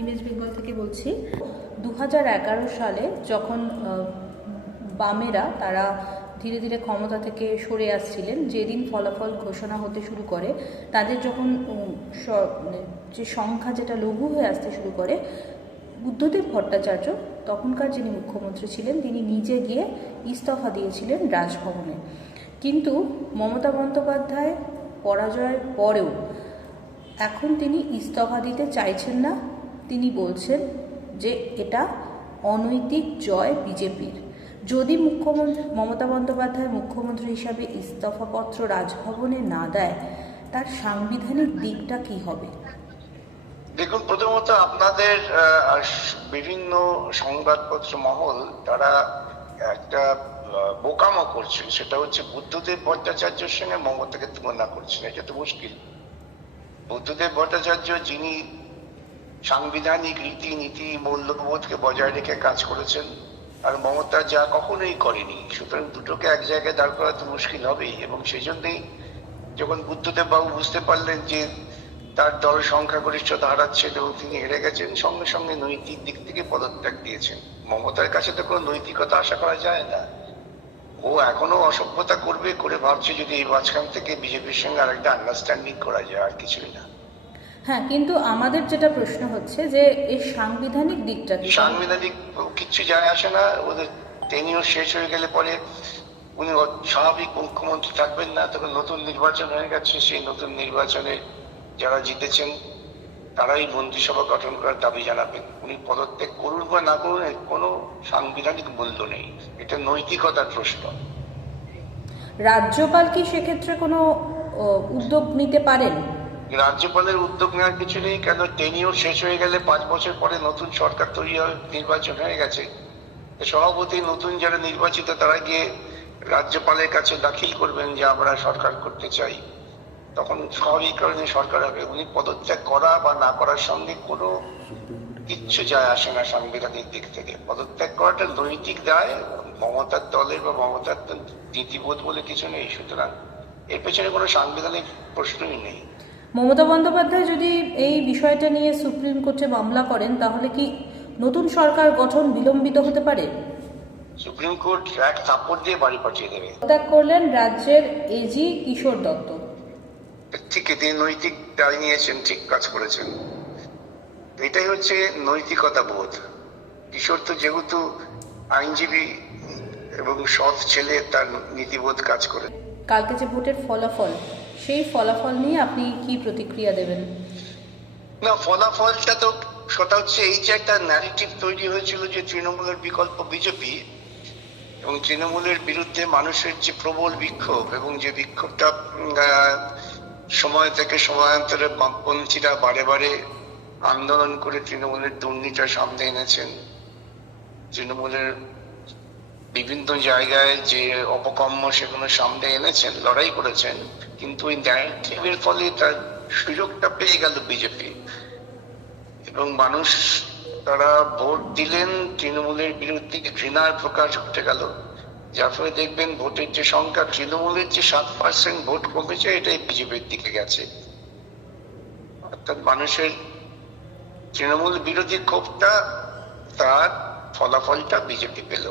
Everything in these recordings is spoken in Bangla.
ইমেজ বেঙ্গল থেকে বলছি। 2011 সালে যখন বামেরা তারা ধীরে ধীরে ক্ষমতা থেকে সরে আসছিলেন, যেদিন ফলাফল ঘোষণা হতে শুরু করে, তাদের যখন যে সংখ্যা যেটা লঘু হয়ে আসতে শুরু করে, বুদ্ধদেব ভট্টাচার্য তখনকার যিনি মুখ্যমন্ত্রী ছিলেন তিনি নিজে গিয়ে ইস্তফা দিয়েছিলেন রাজভবনে। কিন্তু মমতা বন্দ্যোপাধ্যায় পরাজয়ের পরেও এখন তিনি ইস্তফা দিতে চাইছেন না। তিনি বলছেন যে এটা অনৈতিক জয় বিজেপির। যদি মমতা বন্দ্যোপাধ্যায় মুখ্যমন্ত্রী হিসাবে ইস্তফাপত্র রাজভবনে না দেয়, তার সাংবিধানিক দিকটা কি হবে? দেখুন, প্রথমত আপনাদের বিভিন্ন সংবাদপত্র মহল তারা একটা বোকামো করছেন, সেটা হচ্ছে বুদ্ধদেব ভট্টাচার্যের সঙ্গে মমতাকে তুলনা করছেন। এটা তো মুশকিল। বুদ্ধদেব ভট্টাচার্য যিনি সাংবিধানিক রীতিনীতি মূল্যবোধকে বজায় রেখে কাজ করেছেন, আর মমতা যা কখনোই করেনি, সুতরাং দুটোকে এক জায়গায় দাঁড় করা তো মুশকিল হবেই। এবং সেই জন্যই যখন বুদ্ধদেব বাবু বুঝতে পারলেন যে তার দল সংখ্যাগরিষ্ঠতা হারাচ্ছেন এবং তিনি হেরে গেছেন, সঙ্গে সঙ্গে নৈতিক দিক থেকে পদত্যাগ দিয়েছেন। মমতার কাছে তো কোনো নৈতিকতা আশা করা যায় না। ও এখনো অসভ্যতা করবে করে ভাবছে যদি এই মাঝখান থেকে বিজেপির সঙ্গে আরেকটা আন্ডারস্ট্যান্ডিং করা যায়, আর কিছুই না। হ্যাঁ, কিন্তু আমাদের যেটা প্রশ্ন হচ্ছে যে এই সাংবিধানিক দিকটা কি? সাংবিধানিক কিচ্ছু যায় আসে না। ওদের টেনিওর শেষ হয়ে গেলে পরে উনি স্বাভাবিক মুখ্যমন্ত্রী থাকবেন না। তখন নতুন নির্বাচন হয়ে গেছে, সেই নতুন নির্বাচনে যারা জিতেছেন তারাই মন্ত্রিসভা গঠন করার দাবি জানাবেন। উনি পদত্যাগ করুন বা না করুন, এর কোনো সাংবিধানিক মূল্য নেই। এটা নৈতিকতার প্রশ্ন। রাজ্যপাল কি সেক্ষেত্রে কোনো উদ্যোগ নিতে পারেন? রাজ্যপালের উদ্যোগ নেওয়ার কিছু নেই। কেন, টেনিওর শেষ হয়ে গেলে 5 বছর পরে নতুন সরকার তৈরি হয়, নির্বাচন হয়ে গেছে, সভাপতি নতুন যারা নির্বাচিত তারা গিয়ে রাজ্যপালের কাছে দাখিল করবেন যে আমরা সরকার করতে চাই। তখন স্বাভাবিক কারণে সরকার হবে। উনি পদত্যাগ করা বা না করার সঙ্গে কোনো কিচ্ছু যায় আসে না সাংবিধানিক দিক থেকে। পদত্যাগ করাটা নৈতিক দায়। মমতার দলের বা মমতার নীতিবোধ বলে কিছু নেই, সুতরাং এর পেছনে কোনো সাংবিধানিক প্রশ্নই নেই। মমতা বন্দ্যোপাধ্যায় যদি এই বিষয়টা নিয়ে সুপ্রিম কোর্টে মামলা করেন, তাহলে কি নতুন সরকার গঠন বিলম্বিত হতে পারে? সুপ্রিম কোর্ট এক থাপ্পড় দিয়ে বাড়ি পাঠিয়ে দেবে। পদত্যাগ করলেন রাজ্যের এজি কিশোর দত্ত। ঠিক, তিনি নৈতিক দায় নিয়েছেন, ঠিক কাজ করেছেন। এটাই হচ্ছে নৈতিকতা বোধ। কিশোর তো যেহেতু আইনজীবী এবং সৎ ছেলে, তার নীতিবোধ কাজ করে। কালকে যে ভোটের ফলাফল, সেই ফলাফল নিয়ে আপনি কি প্রতিক্রিয়া দেবেন? না, ফলাফলটা তো কথা হচ্ছে এই যে একটা ন্যারেটিভ তৈরি হয়েছিল যে তৃণমূলের বিকল্প বিজেপি, এবং তৃণমূলের বিরুদ্ধে মানুষের যে প্রবল বিক্ষোভ, এবং যে বিক্ষোভটা সময় থেকে সময়ান্তরে বামপন্থীরা বারে বারে আন্দোলন করে তৃণমূলের দুর্নীতিটা সামনে এনেছেন। তৃণমূলের বিভিন্ন জায়গায় যে অপকর্ম সেগুলো সামনে এনেছেন, লড়াই করেছেন, কিন্তু ওই ন্যারেটিভের ফলে তার সুযোগটা পেয়ে গেল বিজেপি, এবং মানুষ তারা ভোট দিলেন তৃণমূলের বিরুদ্ধে, ঘৃণার প্রকাশ ঘটে গেল। যার ফলে দেখবেন ভোটের যে সংখ্যা, তৃণমূলের যে 7% ভোট কমেছে, এটাই বিজেপির দিকে গেছে। অর্থাৎ মানুষের তৃণমূল বিরোধী ক্ষোভটা, তার ফলাফলটা বিজেপি পেল।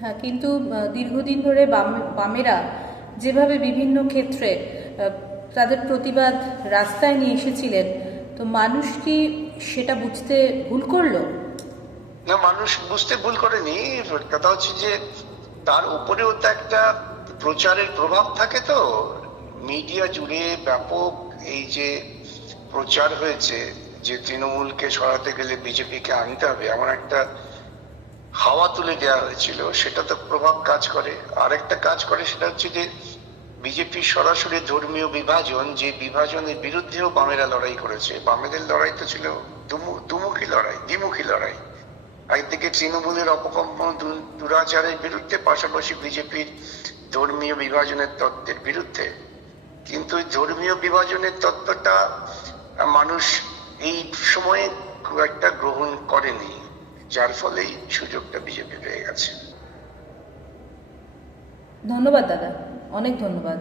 হ্যাঁ, কিন্তু দীর্ঘদিন ধরে বামেরা যেভাবে বিভিন্ন ক্ষেত্রে তাদের প্রতিবাদ রাস্তায় নিয়ে এসেছিলেন, তো মানুষ কি সেটা বুঝতে ভুল করলো? না, মানুষ বুঝতে ভুল করেনি। কথা হচ্ছে যে তার উপরেও তো একটা প্রচারের প্রভাব থাকে। তো মিডিয়া জুড়ে ব্যাপক এই যে প্রচার হয়েছে যে তৃণমূলকে সরাতে গেলে বিজেপিকে আনতে হবে, এমন একটা হাওয়া তুলে দেওয়া হয়েছিল, সেটা তো প্রভাব কাজ করে। আরেকটা কাজ করে, সেটা হচ্ছে যে বিজেপির সরাসরি ধর্মীয় বিভাজন, যে বিভাজনের বিরুদ্ধেও বামেরা লড়াই করেছে। বামেদের লড়াই তো ছিল দ্বিমুখী লড়াই। একদিকে তৃণমূলের অপকম্প দুরাচারের বিরুদ্ধে, পাশাপাশি বিজেপির ধর্মীয় বিভাজনের তত্ত্বের বিরুদ্ধে। কিন্তু ধর্মীয় বিভাজনের তত্ত্বটা মানুষ এই সময়ে খুব একটা গ্রহণ করেনি, যার ফলেই সুযোগটা বিজেপি পেয়ে গেছে। ধন্যবাদ দাদা, অনেক ধন্যবাদ।